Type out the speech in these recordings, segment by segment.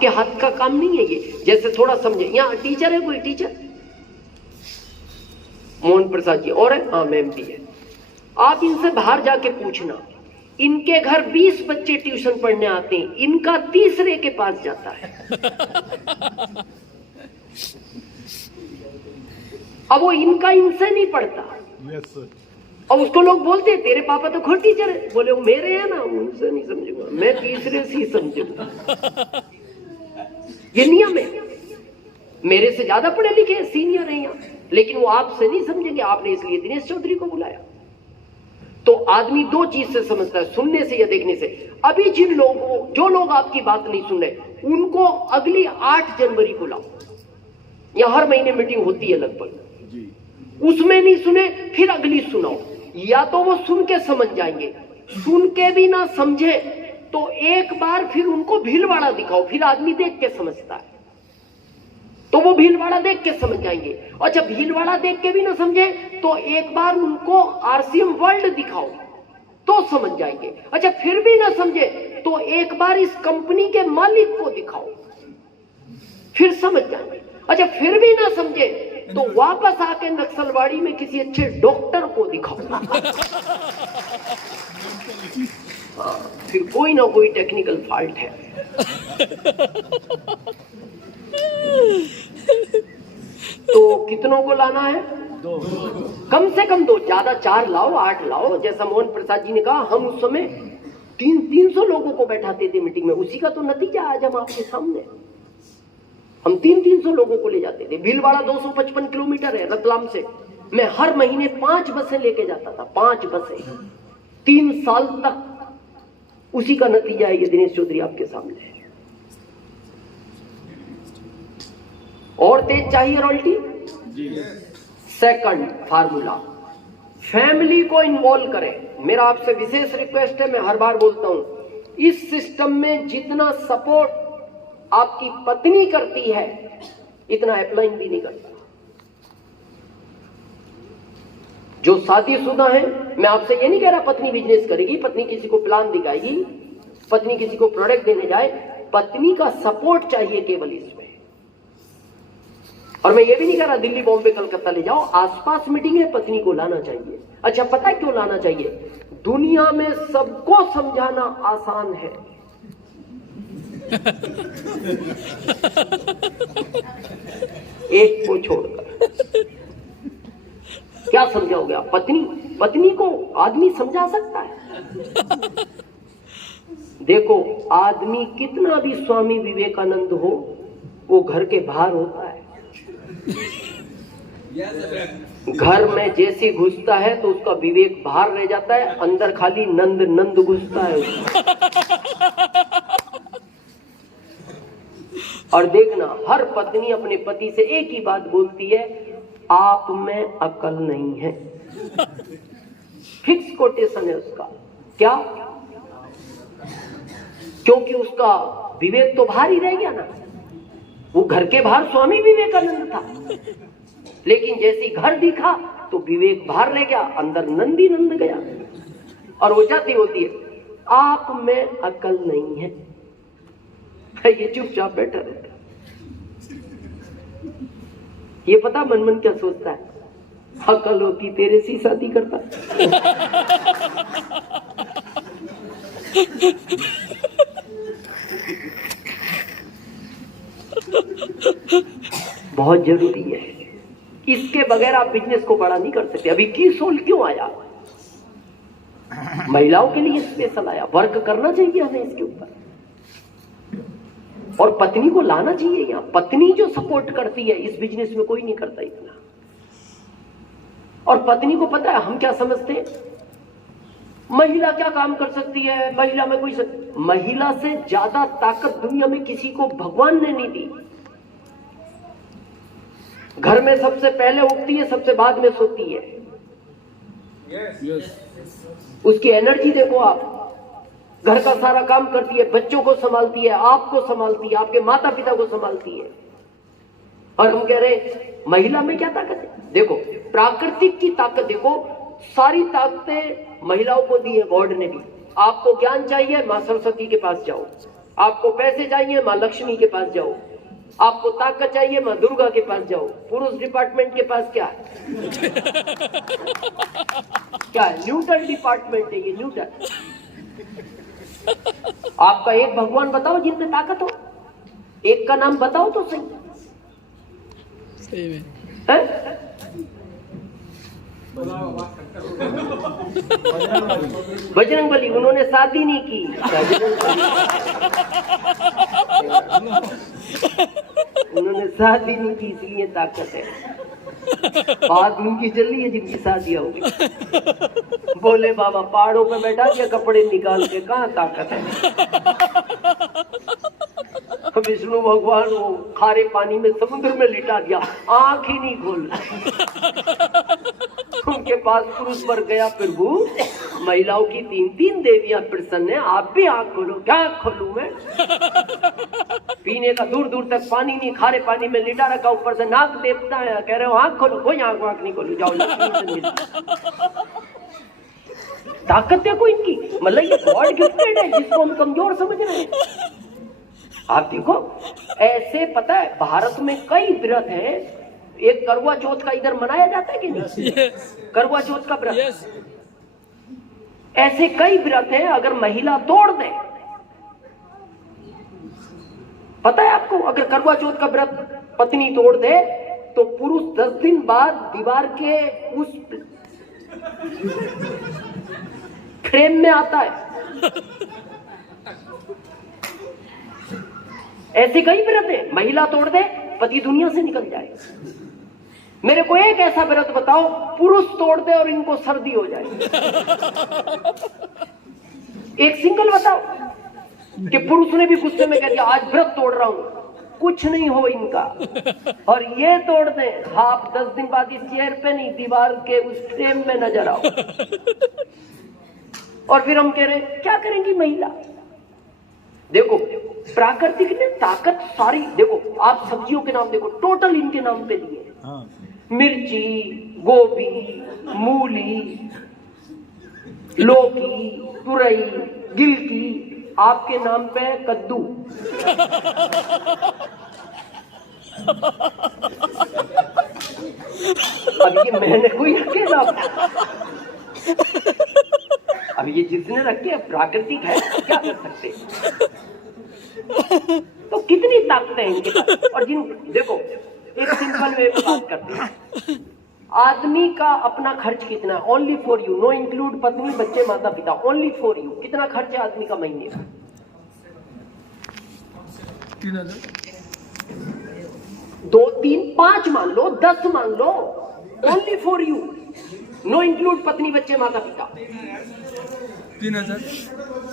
के हाथ का काम नहीं है ये। जैसे थोड़ा समझे, यहाँ टीचर है, कोई टीचर मोहन प्रसाद जी और है, हाँ मैम भी है। आप इनसे बाहर जाके पूछना, इनके घर 20 बच्चे ट्यूशन पढ़ने आते हैं, इनका तीसरे के पास जाता है। अब वो इनका इनसे नहीं पढ़ता। Yes sir. और उसको लोग बोलते हैं तेरे पापा तो खुद टीचर है। बोले वो मेरे हैं ना, उनसे नहीं समझूंगा, मैं तीसरे से ही समझूंगा। ये नियम है। मेरे से ज्यादा पढ़े लिखे सीनियर हैं यहाँ, लेकिन वो आपसे नहीं समझेंगे। आपने इसलिए दिनेश चौधरी को बुलाया। तो आदमी दो चीज से समझता है, सुनने से या देखने से। अभी जो लोग आपकी बात नहीं सुन रहे, उनको अगली 8 जनवरी को लाओ। यहां हर महीने मीटिंग होती है लगभग, उसमें नहीं सुने फिर अगली सुनाओ। या तो वो सुन के समझ जाएंगे, सुन के भी ना समझे तो एक बार फिर उनको भीलवाड़ा दिखाओ, फिर आदमी देख के समझता है, तो वो भीलवाड़ा देख के समझ जाएंगे। और जब भीलवाड़ा देख के भी ना समझे तो एक बार उनको आरसीएम वर्ल्ड दिखाओ तो समझ जाएंगे। अच्छा फिर भी ना समझे तो एक बार इस कंपनी के मालिक को दिखाओ, फिर समझ जाएंगे। अच्छा फिर भी ना समझे तो वापस आके नक्सलवाड़ी में किसी अच्छे डॉक्टर को दिखाओ। फिर कोई ना कोई टेक्निकल फॉल्ट है। तो कितनों को लाना है? 2। कम से कम 2, ज्यादा 4 लाओ, 8 लाओ। जैसा मोहन प्रसाद जी ने कहा, हम उस समय 300 लोगों को बैठाते थे मीटिंग में। उसी का तो नतीजा आज हम आपके सामने। हम 300 लोगों को ले जाते थे। भीलवाड़ा 255 किलोमीटर है रतलाम से। मैं हर महीने 5 बसें लेके जाता था, 5 बसें, 3 साल तक। उसी का नतीजा है ये दिनेश चौधरी आपके सामने है। और तेज चाहिए रॉयल्टी? सेकंड फार्मूला, फैमिली को इन्वॉल्व करें। मेरा आपसे विशेष रिक्वेस्ट है, मैं हर बार बोलता हूं, इस सिस्टम में जितना सपोर्ट आपकी पत्नी करती है इतना अपलाइन भी नहीं करता। जो शादीशुदा है, मैं आपसे ये नहीं कह रहा पत्नी बिजनेस करेगी, पत्नी किसी को प्लान दिखाएगी, पत्नी किसी को प्रोडक्ट देने जाए, पत्नी का सपोर्ट चाहिए केवल इसमें। और मैं ये भी नहीं कह रहा दिल्ली बॉम्बे कलकत्ता ले जाओ, आसपास मीटिंग है, पत्नी को लाना चाहिए। अच्छा पता है क्यों लाना चाहिए? दुनिया में सबको समझाना आसान है, एक को छोड़कर। क्या समझाओगे आप? पत्नी को आदमी समझा सकता है? देखो, आदमी कितना भी स्वामी विवेकानंद हो, वो घर के बाहर होता है। घर में जैसे घुसता है तो उसका विवेक बाहर रह जाता है, अंदर खाली नंद घुसता है। और देखना, हर पत्नी अपने पति से एक ही बात बोलती है, आप में अकल नहीं है। फिक्स कोटेशन है उसका। क्या? क्योंकि उसका विवेक तो बाहर ही रह गया ना। वो घर के बाहर स्वामी विवेकानंद था, लेकिन जैसे घर दिखा तो विवेक बाहर रह गया, अंदर नंदी नंद गया। और वो जाती होती है, आप में अकल नहीं है। ये चुपचाप बैठा रहता। ये पता मन मन क्या सोचता है? अकल होती तेरे से शादी करता। बहुत जरूरी है, इसके बगैर आप बिजनेस को बड़ा नहीं कर सकते। अभी की सोल क्यों आया? महिलाओं के लिए स्पेशल आया। वर्क करना चाहिए हमें इसके ऊपर, और पत्नी को लाना चाहिए यहाँ। पत्नी जो सपोर्ट करती है इस बिजनेस में कोई नहीं करता इतना। और पत्नी को पता है हम क्या समझते हैं, महिला क्या काम कर सकती है, महिला में कोई महिला से ज्यादा ताकत दुनिया में किसी को भगवान ने नहीं दी। घर में सबसे पहले उठती है, सबसे बाद में सोती है। उसकी एनर्जी देखो आप। घर का सारा काम करती है, बच्चों को संभालती है, आपको संभालती है, आपके माता पिता को संभालती है। और हम कह रहे महिला में क्या ताकत है? देखो प्राकृतिक की ताकत देखो, सारी ताकतें महिलाओं को दी है गॉड ने दी। आपको ज्ञान चाहिए, मां सरस्वती के पास जाओ। आपको पैसे चाहिए, माँ लक्ष्मी के पास जाओ। आपको ताकत चाहिए, माँ दुर्गा के पास जाओ। पुरुष डिपार्टमेंट के पास क्या है? क्या है? न्यूटन डिपार्टमेंट है ये, न्यूटन। आपका एक भगवान बताओ जिन पे ताकत हो, एक का नाम बताओ तो सही में है? बजरंगबली, उन्होंने शादी नहीं की। उन्होंने शादी नहीं की इसलिए ताकत है। बात उनकी चल रही है जिनकी शादियां हो गई। बोले बाबा पहाड़ों पे बैठा दिया कपड़े निकाल के, कहाँ ताकत है? विष्णु भगवान वो खारे पानी में समुद्र में लिटा दिया, आंख ही नहीं खोल। उनके पास पुरुष वर्ग गया, प्रभु महिलाओं की 3-3 देवियां प्रसन्न है, आप भी आंख खोलो। क्या खोलूं मैं? पीने का दूर दूर तक पानी नहीं, खारे पानी में लिटा रखा, ऊपर से नाक देवता है, कह रहे हो आंख खोलो। कोई आंख नहीं खोलू, जाओ लक्ष्मी से मिलो। ताकत है कोई इनकी, मतलब ये गॉड गिफ्टेड है जिसको हम कमजोर समझ रहे हैं। आप देखो ऐसे, पता है भारत में कई व्रत है। एक करवा चौथ का इधर मनाया जाता है कि नहीं? करवा चौथ का व्रत। ऐसे कई व्रत है, अगर महिला तोड़ दे, पता है आपको, अगर करवा चौथ का व्रत पत्नी तोड़ दे तो पुरुष 10 दिन बाद दीवार के उस फ्रेम में आता है। ऐसे कई व्रत है, महिला तोड़ दे पति दुनिया से निकल जाए। मेरे को एक ऐसा व्रत बताओ पुरुष तोड़ दे और इनको सर्दी हो जाए। एक सिंगल बताओ कि पुरुष ने भी गुस्से में कह दिया आज व्रत तोड़ रहा हूं, कुछ नहीं हो इनका। और ये तोड़ दे, आप 10 दिन बाद इस चेयर पे नहीं, दीवार के उस फ्रेम में नजर आओ। और फिर हम कह रहे क्या करेंगी महिला? देखो प्राकृतिक ने ताकत सारी, देखो आप सब्जियों के नाम देखो, टोटल इनके नाम पे दिए। मिर्ची, गोभी, मूली, लौकी, तुरई, गिलकी, आपके नाम पे कद्दू। अब ये मैंने कोई रखे ना, अब ये जिसने रखे प्राकृतिक है, क्या कर सकते? तो कितनी ताकत है इनके पास। और जिन देखो एक सिंपल वे में बात करते हैं, आदमी का अपना खर्च कितना है? Only for you, no include पत्नी, बच्चे, माता पिता, ओनली फॉर यू। कितना खर्च है आदमी का महीने का? 3000। 2, 3, 5 मान लो, 10 मान लो, only for you, no include पत्नी, बच्चे, माता पिता। 3000।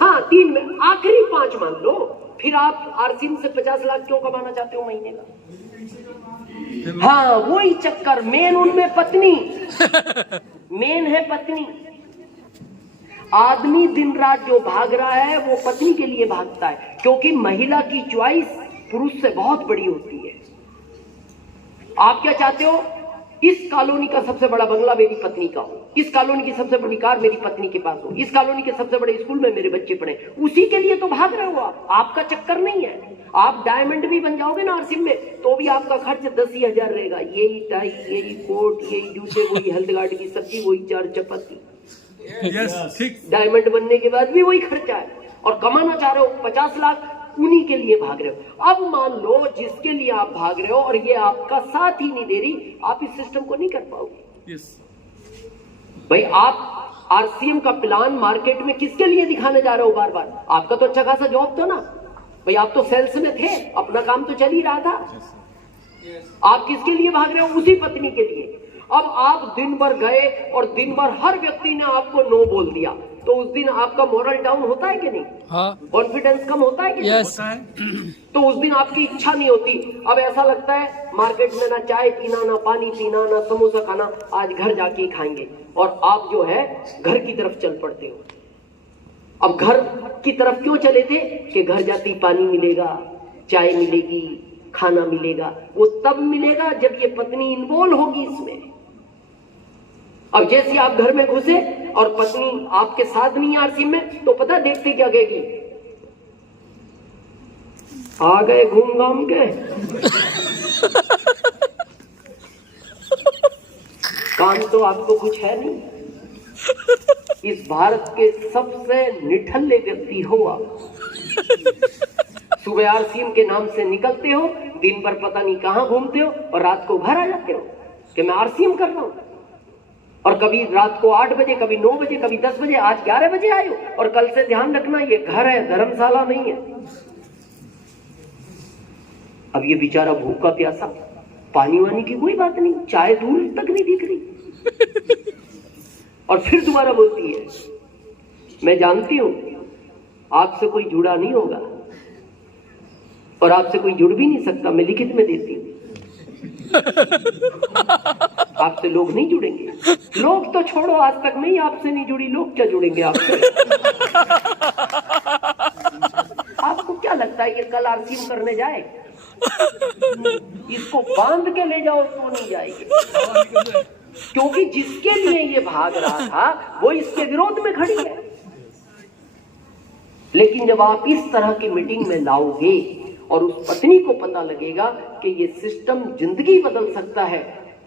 हाँ 3 में आखिरी 5 मान लो। फिर आप आरसीएम से 50 लाख क्यों कमाना चाहते हो महीने का? हाँ वही चक्कर, मेन उनमें पत्नी, मेन है पत्नी। आदमी दिन रात जो भाग रहा है वो पत्नी के लिए भागता है, क्योंकि महिला की चॉइस पुरुष से बहुत बड़ी होती है। आप क्या चाहते हो? इस कॉलोनी का सबसे बड़ा बंगला मेरी पत्नी का हो, इस कॉलोनी की सबसे बड़ी कार मेरी पत्नी के पास हो, इस कॉलोनी के सबसे बड़े स्कूल में मेरे बच्चे पढ़े, उसी के लिए तो भाग रहे हो आप। आपका चक्कर नहीं है। आप डायमंड भी बन जाओगे ना आरसीएम में, तो भी आपका खर्च 10 ही हजार रहेगा। यही टाई, यही कोट, यही जूते, वही हेल्थ गार्ड की सब्जी, वही 4 चपाती। डायमंड बनने के बाद भी वही खर्चा है। और कमाना चाह रहे हो 50 लाख, उन्हीं के लिए भाग रहे हो। अब मान लो जिसके लिए आप भाग रहे हो और ये आपका साथ ही नहीं दे रही, आप इस सिस्टम को नहीं कर पाओगे। भाई आप आरसीएम का प्लान मार्केट में किसके लिए दिखाने जा रहे हो बार बार? आपका तो अच्छा खासा जॉब था ना भाई, आप तो सेल्स में थे, अपना काम तो चल ही रहा था। आप किसके लिए भाग रहे हो? उसी पत्नी के लिए। अब आप दिन भर गए और दिन भर हर व्यक्ति ने आपको नो बोल दिया, तो उस दिन आपका मोरल डाउन होता है कि नहीं? हाँ। कॉन्फिडेंस कम होता है कि नहीं? होता है। तो उस दिन आपकी इच्छा नहीं होती। अब ऐसा लगता है मार्केट में ना चाय पीना, ना पानी पीना, ना समोसा खाना, आज घर जाके ही खाएंगे। और आप जो है घर की तरफ चल पड़ते हो। अब घर की तरफ क्यों चले थे? कि घर जाती पानी मिलेगा, चाय मिलेगी, खाना मिलेगा। वो तब मिलेगा जब ये पत्नी इन्वॉल्व होगी इसमें। अब जैसे आप घर में घुसे और पत्नी आपके साथ नहीं आरसीएम में, तो पता देखते क्या कहेगी? आ गए घूम घाम के। काम तो आपको कुछ है नहीं। इस भारत के सबसे निठल्ले व्यक्ति हो आप। सुबह आरसीएम के नाम से निकलते हो, दिन भर पता नहीं कहां घूमते हो और रात को घर आ जाते हो कि मैं आरसीएम कर रहा हूं। और कभी रात को 8 बजे, कभी 9 बजे, कभी 10 बजे, आज 11 बजे आए हो। और कल से ध्यान रखना, ये घर है, धर्मशाला नहीं है। अब ये बेचारा भूखा प्यासा, पानी वानी की कोई बात नहीं, चाय दूर तक नहीं दिख रही। और फिर दोबारा बोलती है, मैं जानती हूं आपसे कोई जुड़ा नहीं होगा और आपसे कोई जुड़ भी नहीं सकता, मैं लिखित में देती हूं। आपसे लोग नहीं जुड़ेंगे। लोग तो छोड़ो, आज तक नहीं आपसे नहीं जुड़ी, लोग क्या जुड़ेंगे आपसे। आपको क्या लगता है ये कल आरसीएम करने जाए? इसको बांध के ले जाओ तो नहीं जाएगी, क्योंकि जिसके लिए ये भाग रहा था वो इसके विरोध में खड़ी है। लेकिन जब आप इस तरह की मीटिंग में लाओगे और उस पत्नी को पता लगेगा कि ये सिस्टम जिंदगी बदल सकता है,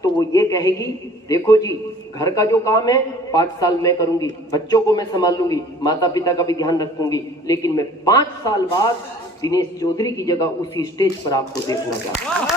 तो वो ये कहेगी, देखो जी, घर का जो काम है 5 साल मैं करूंगी, बच्चों को मैं संभाल लूंगी, माता पिता का भी ध्यान रखूंगी, लेकिन मैं 5 साल बाद दिनेश चौधरी की जगह उसी स्टेज पर आपको देखना चाहता हूं।